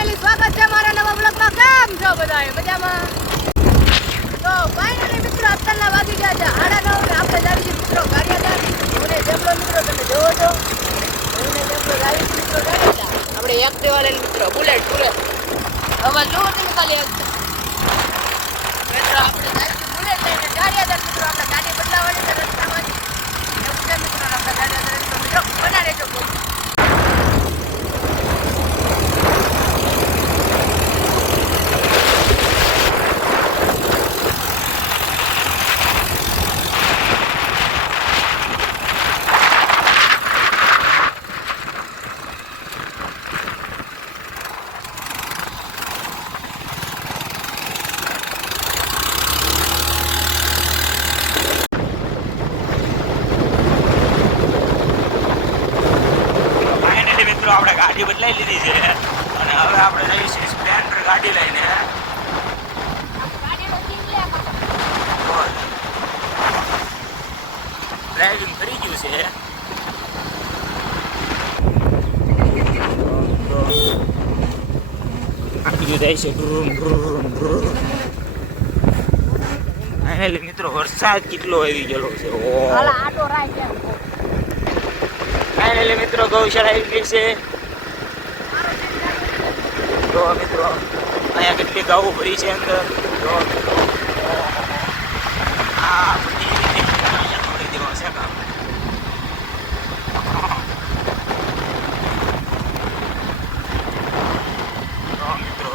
Finally સ્વાગત છે મારા નવા બ્લોગમાં. કેમ છો બધા? મજામાં? તો ફાઇનલી મિત્રો અત્યારના વાગી ગયા છે 8:30 ને આપણે જાવી છીએ મિત્રો ગાડિયાદાર. મને જેમલો મિત્રો તમે જોવો છો, મને જેમલો જાવી છે મિત્રો ગાડિયાદાર. આપણે એક્ટિવા લઈને મિત્રો બુલેટ હવે જોવો તમે ખાલી મિત્રો આપણે જાવી છીએ બુલેટ લઈને ગાડિયાદાર. મિત્રો આપણે ગાડી બદલાવવાની છે રસ્તામાં એવું છે મિત્રો. આપણે ગાડિયાદાર મિત્રો બના રહેજો. આપણે ગાડી બદલાઈ લીધી છે અને હવે આપણે જઈએ છીએ સ્પ્લેન્ડર ગાડી લઈને. ડ્રાઇવિંગ કરી ગયું છે. આખી જાય છે ફાઇનલી મિત્રો વરસાદ કેટલો આવી ગયેલો છે. ફાઇનલી મિત્રો ગૌશાળા આવી ગઈ છે. તો મિત્રો અહીંયા કેટલી ગાઉ ભરી છે અંદર. તો આ બધી અહીંયા થોડી દેવા છે કામ. તો મિત્રો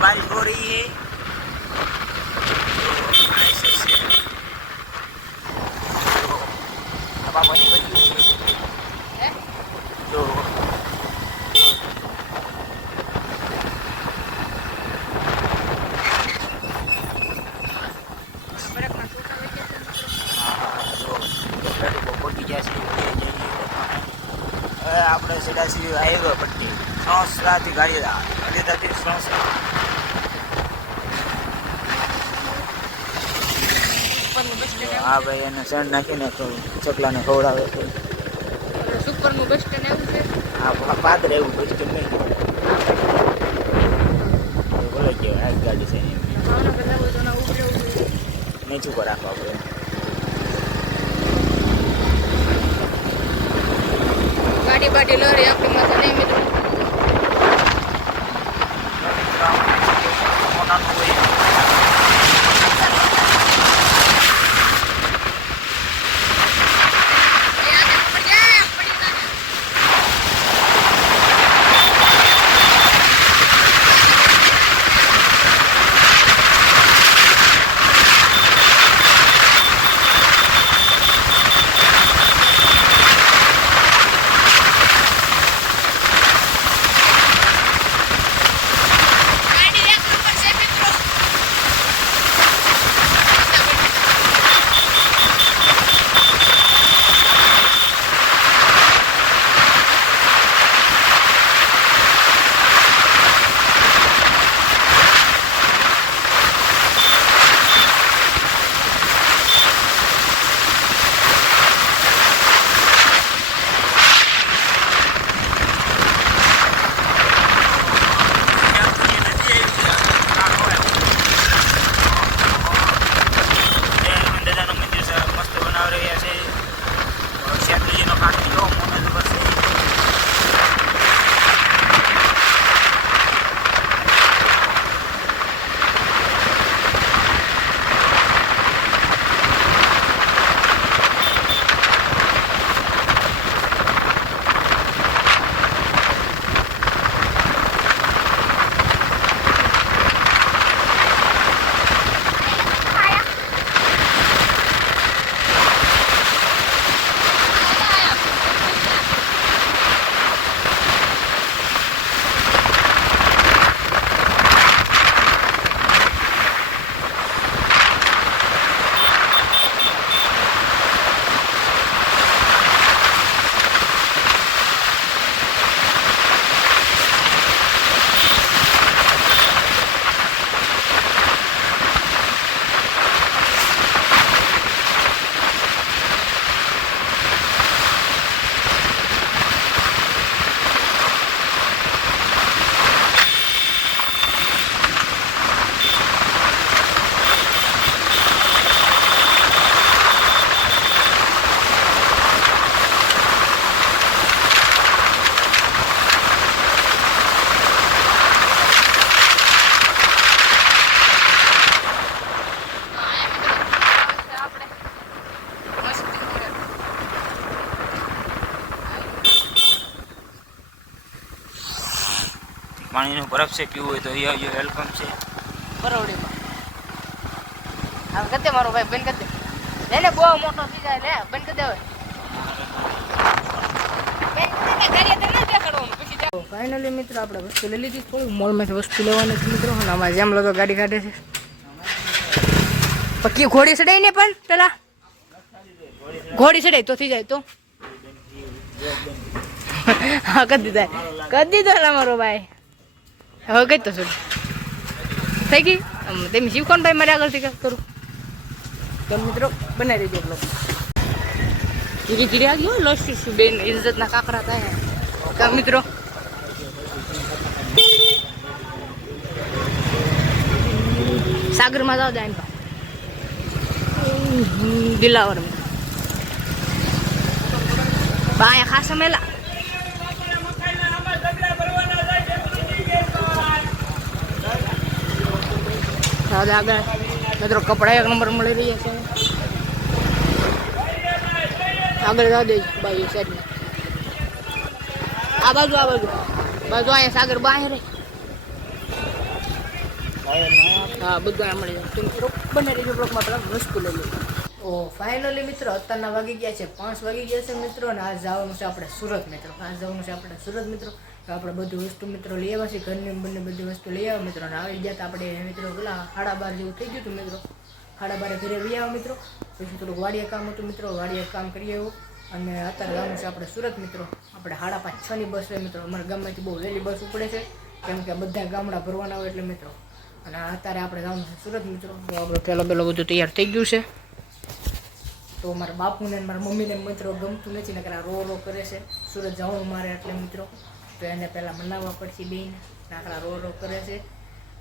बारिश हो रही है. अब आप तो આપણે સીધા સીધી હાઈવે પટ્ટી સોસરાથી ગાડીદાર અલીદાથી સોસરા. હા ભાઈ એને સેન્ડ નાખીને ચકલાને ખવડાવે છે. સુપરનું બસ સ્ટેન્ડ એવું છે. હા પાત્ર એવું બસ સ્ટેન્ડ નહીં બોલે કે આ ગાડી છે નીચું પર રાખો આપણે. ગાડી બાડી લડે આપણી માથે નહીં મિત્રો. પાણીનો બરફ છે પીવું હોય તો એ વેલકમ છે. બરોડીમાં હવે કદે મારો ભાઈ બંધ કરી દે લે ને બહુ મોટો થઈ જાય લે બંધ કરી દે હવે ફાઇનલી મિત્રો આપણે વસ્તુ લઈ લીધી થોડું મોલમાંથી વસ્તુ લેવાની છે મિત્રો અને અમારે જેમ લોકો ગાડી કાઢે છે પક્કી ઘોડી ચડાઈ ને પણ પેલા ઘોડી ચડાઈ તો થઈ જાય તો હા કરી દીધો મારો ભાઈ હવે કઈ તો શું થઈ ગઈ તેમ શિવકોનભાઈ મારે આગળથી કરું તો મિત્રો બનાવી દેજો બ્લોગ ધીરે ધીરે આ ગયો લસ્સી બેન ઇજ્જતના કાકરા થાય તો મિત્રો સાગરમાં જાવ જાય દિલાવર બાયા ખાસ મેલા આગળ મિત્રો કપડા એક નંબર મળી રહ્યા છે આગળ જવા દે ભાઈ સાઈડ આ બાજુ અહીંયા સાગર બાય રે હા બધા મળી જાય મિત્રો બને રહી બ્લોકમાં પેલા વસ્તુ લઈ લઈએ ઓ ફાઇનલી મિત્રો અત્યારના વાગી ગયા છે 5 વાગી ગયા છે મિત્રો અને આજ જવાનું છે આપણે સુરત મિત્રો મિત્રો તો આપણે બધી વસ્તુ મિત્રો લઈ આવ્યા છીએ ઘરની બધી વસ્તુ લઈ આવ્યા મિત્રો અને આવી ગયા આપણે મિત્રો પેલા 12:30 જેવું થઈ ગયું હતું મિત્રો 12:30 ઘરે લઈ આવ્યા મિત્રો પછી થોડુંક વાડીએ કામ હતું મિત્રો વાડીએ કામ કરીએ એવું અને અત્યારે જવાનું છે આપણે સુરત મિત્રો આપણે 5:30 ની બસ છે મિત્રો અમારા ગામમાંથી બહુ વહેલી બસ ઉપડે છે કેમ કે બધા ગામડા ભરવાના હોય એટલે મિત્રો અને અત્યારે આપણે જવાનું છે સુરત મિત્રો તો આપણે પેલો બધું તૈયાર થઈ ગયું છે તો મારા બાપુને મારા મમ્મીને મિત્રો ગમતું નથી ને રો કરે છે સુરત જવાનું મારે એટલે મિત્રો તો એને પહેલાં મનાવવા પડશે બેન નાકડા રો કરે છે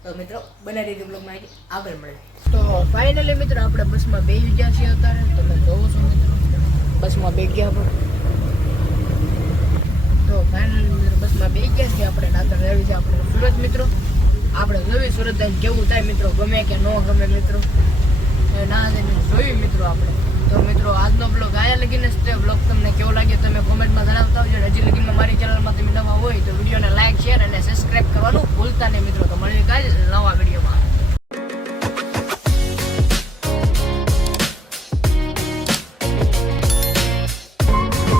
તો મિત્રો બનાવી દીધું બ્લોગમાં આગળ મળે તો ફાઇનલી મિત્રો આપણે બસમાં બેસી ગયા છીએ અત્યારે તમે જોવો છો મિત્રો બસમાં બેસી ગયા આપણે તો ફાઇનલી મિત્રો બસમાં બેસી ગયા છીએ આપણે આગળ રહેવી છે આપણે સુરત મિત્રો આપણે જોયું સુરત કેવું થાય મિત્રો ગમે કે ન ગમે મિત્રો ના જોયું મિત્રો આપણે તો મિત્રો આજનો બ્લોગ આયા લગીને જ બ્લોગ તમને કેવો લાગ્યો તમે કોમેન્ટમાં જણાવતા આવજો હજી લગીનમાં મારી ચેનલમાં તમે નવા હોય તો વિડીયોને લાઈક શેર અને સબસ્ક્રાઈબ કરવાનું ભૂલતા નહીં મિત્રો તો મળીએ કાલે નવા વિડીયોમાં